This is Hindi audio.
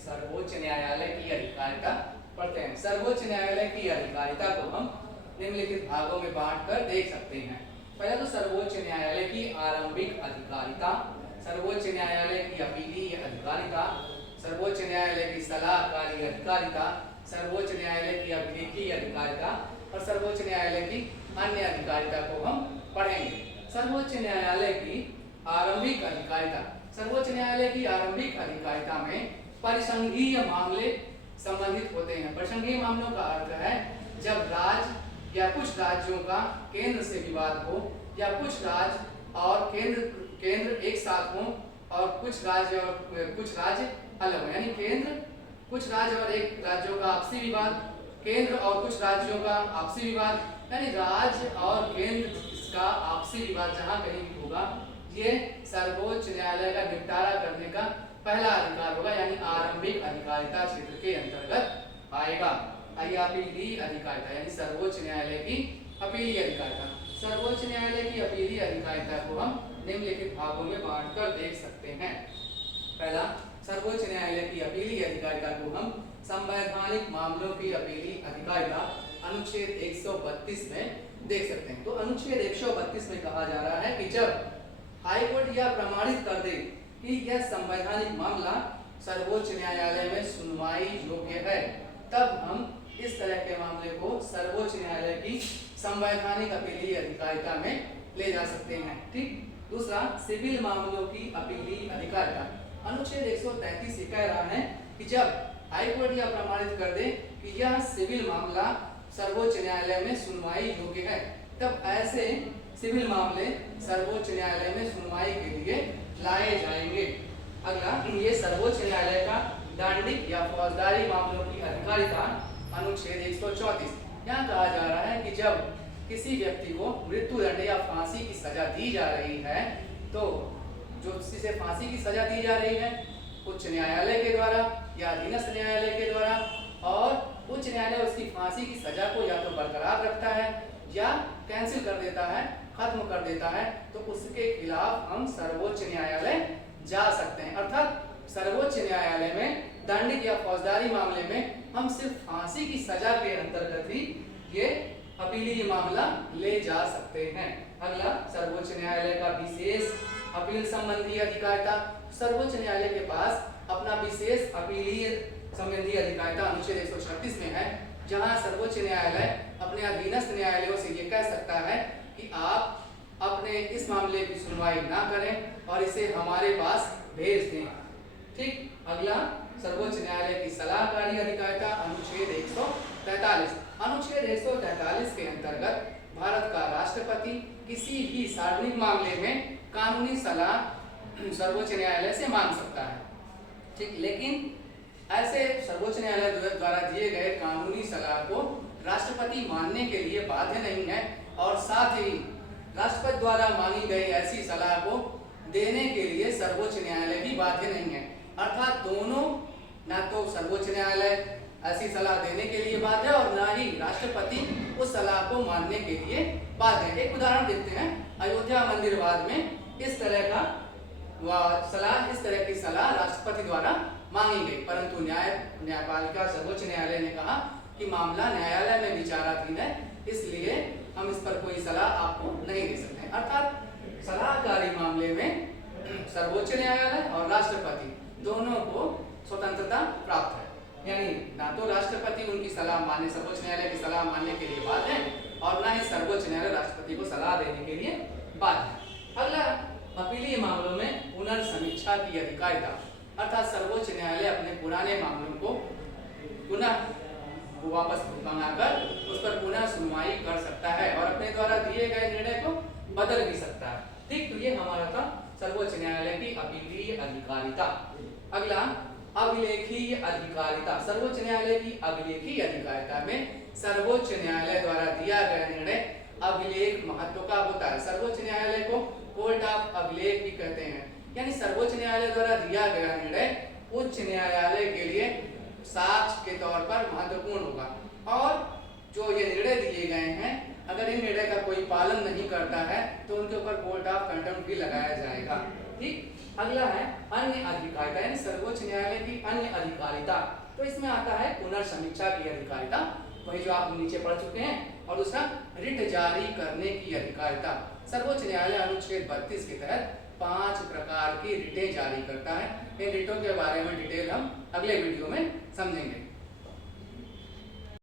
सर्वोच्च न्यायालय की अधिकारिता पढ़ते हैं। सर्वोच्च न्यायालय की अधिकारिता को हम निम्नलिखित भागों में बांटकर देख सकते हैं। पहला तो सर्वोच्च न्यायालय की आरंभिक अधिकारिता, सर्वोच्च न्यायालय की अपीलीय अधिकारिता, सर्वोच्च न्यायालय की सलाहकारी अधिकारिता, सर्वोच्च न्यायालय की अभिलेखीय अधिकारिता और सर्वोच्च न्यायालय की अन्य अधिकारिता को हम पढ़ेंगे। सर्वोच्च न्यायालय की आरंभिक अधिकारिता, सर्वोच्च न्यायालय की आरंभिक अधिकारिता में परिसंघीय मामले संबंधित होते हैं। परिसंघीय मामलों का अर्थ है जब राज्य या कुछ राज्यों का केंद्र से विवाद हो, या कुछ राज्य और केंद्र एक साथ हो और कुछ राज्य अलग हो, यानी केंद्र कुछ राज्य और एक राज्यों का आपसी विवाद, केंद्र और कुछ राज्यों का आपसी विवाद, यानी राज्य और केंद्र का आपसी विवाद जहां कहीं भी होगा, ये सर्वोच्च न्यायालय का निपटारा करने का पहला अधिकार होगा, यानी आरंभिक अधिकारिता क्षेत्र के अंतर्गत आएगा। आइए अपीलीय अधिकारिता यानी सर्वोच्च न्यायालय की अपीलीय अधिकारिता। सर्वोच्च न्यायालय की अपीलीय अधिकारिता को हम निम्नलिखित भागों में बांटकर देख सकते हैं। पहला, सर्वोच्च न्यायालय की अपीलीय अधिकारिता को हम संवैधानिक मामलों की अपीलीय अधिकारिता अनुच्छेद 132 में देख सकते हैं। तो अनुच्छेद 132 में कहा जा रहा है कि जब हाईकोर्ट यह प्रमाणित कर दे कि यह संवैधानिक मामला सर्वोच्च न्यायालय में सुनवाई योग्य है, तब हम इस तरह के मामले को सर्वोच्च न्यायालय की संवैधानिक अपीलीय अधिकारिता में ले जा सकते हैं। ठीक। दूसरा, सिविल मामलों की अपीलीय अधिकारिता। अनुच्छेद 133 ये कह रहा है कि जब हाईकोर्ट यह प्रमाणित कर दे कि यह सिविल मामला सर्वोच्च न्यायालय में सुनवाई योग्य है, तब ऐसे सिविल मामले सर्वोच्च न्यायालय में सुनवाई के लिए लाए जाएंगे। अगला, ये सर्वोच्च न्यायालय का दंडिक या फौजदारी मामलों की अधिकारिता अनुच्छेद 134। यहाँ कहा जा रहा है कि जब किसी व्यक्ति को मृत्युदंड या फांसी की सजा दी जा रही है, तो जो जिसे फांसी की सजा दी जा रही है उच्च न्यायालय के द्वारा या अधीनस्थ न्यायालय के द्वारा, और उच्च न्यायालय उसकी फांसी की सजा को या तो बरकरार रखता है या कैंसिल कर देता है, खत्म कर देता है, तो उसके खिलाफ हम सर्वोच्च न्यायालय जा सकते हैं। अर्थात सर्वोच्च न्यायालय में दंडिक या फौजदारी मामले में हम सिर्फ फांसी की सजा के अंतर्गत ही ये अपीलीय मामला ले जा सकते हैं। अगला, सर्वोच्च न्यायालय का विशेष अपील संबंधी अधिकारिता। सर्वोच्च न्यायालय के पास अपना विशेष अपीलीय संबंधी अधिकारिता अनुच्छेद 136 में है, जहां सर्वोच्च न्यायालय अपने अधीनस्थ न्यायालयों से ये कह सकता है कि आप अपने इस मामले की सुनवाई ना करें और इसे हमारे पास भेज दें। ठीक। अगला, सर्वोच्च न्यायालय की सलाहकारी अधिकारिता अनुच्छेद 143। अनुच्छेद 143 के अंतर्गत भारत का राष्ट्रपति किसी भी सार्वजनिक मामले में कानूनी सलाह सर्वोच्च न्यायालय से मांग सकता है। ठीक। लेकिन ऐसे सर्वोच्च न्यायालय द्वारा दिए गए कानूनी सलाह को राष्ट्रपति मानने के लिए बाध्य नहीं है, और साथ ही राष्ट्रपति द्वारा मांगी गई ऐसी सलाह को देने के लिए सर्वोच्च न्यायालय भी बाध्य नहीं है। अर्थात दोनों, ना तो सर्वोच्च न्यायालय ऐसी सलाह देने के लिए बाध्य है और ना ही राष्ट्रपति उस सलाह को मानने के लिए बाध्य है। एक उदाहरण देखते हैं। अयोध्या मंदिर विवाद में इस तरह की सलाह राष्ट्रपति द्वारा मांगी गई, परंतु न्यायपालिका सर्वोच्च न्यायालय ने कहा कि मामला न्यायालय में विचाराधीन है, इसलिए हम इस पर कोई सलाह आपको नहीं दे सकते। अर्थात सलाहकारी मामले में सर्वोच्च न्यायालय और राष्ट्रपति दोनों को स्वतंत्रता प्राप्त है, यानी ना तो राष्ट्रपति उनकी सलाह मानने, सर्वोच्च न्यायालय की सलाह मानने के लिए बाध्य है, और ना ही सर्वोच्च न्यायालय राष्ट्रपति को सलाह देने के लिए बाध्य है। अगला, अपीलीय मामलों में पुनर्समीक्षा की अधिकारिता। अर्थात सर्वोच्च न्यायालय अपने पुराने मामलों को पुनः वापस मंगाकर उस पर पुनः सुनवाई कर सकता है और अपने द्वारा दिए गए निर्णय को बदल भी सकता है। ठीक। तो ये हमारा था सर्वोच्च न्यायालय की अपीलीय अधिकारिता। अगला, अभिलेखीय अधिकारिता। सर्वोच्च न्यायालय की अभिलेखीय अधिकारिता में सर्वोच्च न्यायालय द्वारा दिया गया निर्णय अभिलेख महत्व का होता है। सर्वोच्च न्यायालय को कोर्ट ऑफ अभिलेख भी कहते हैं, यानी सर्वोच्च न्यायालय द्वारा दिया गया निर्णय उच्च न्यायालय के लिए साक्ष्य के तौर पर महत्वपूर्ण होगा, और जो ये निर्णय दिए गए हैं, अगर इन निर्णय का कोई पालन नहीं करता है तो उनके ऊपर कोर्ट ऑफ कंटेम्प्ट भी लगाया जाएगा। ठीक। अगला है अन्य अधिकारिता, यानी सर्वोच्च न्यायालय की अन्य अधिकारिता। तो इसमें आता है पुनर्समीक्षा की अधिकारिता, वही जो आप नीचे पढ़ चुके हैं। और दूसरा रिट जारी करने की अधिकारिता। सर्वोच्च न्यायालय अनुच्छेद 32 के तहत 5 प्रकार की रिटें जारी करता है। इन रिटों के बारे में डिटेल हम अगले वीडियो में समझेंगे।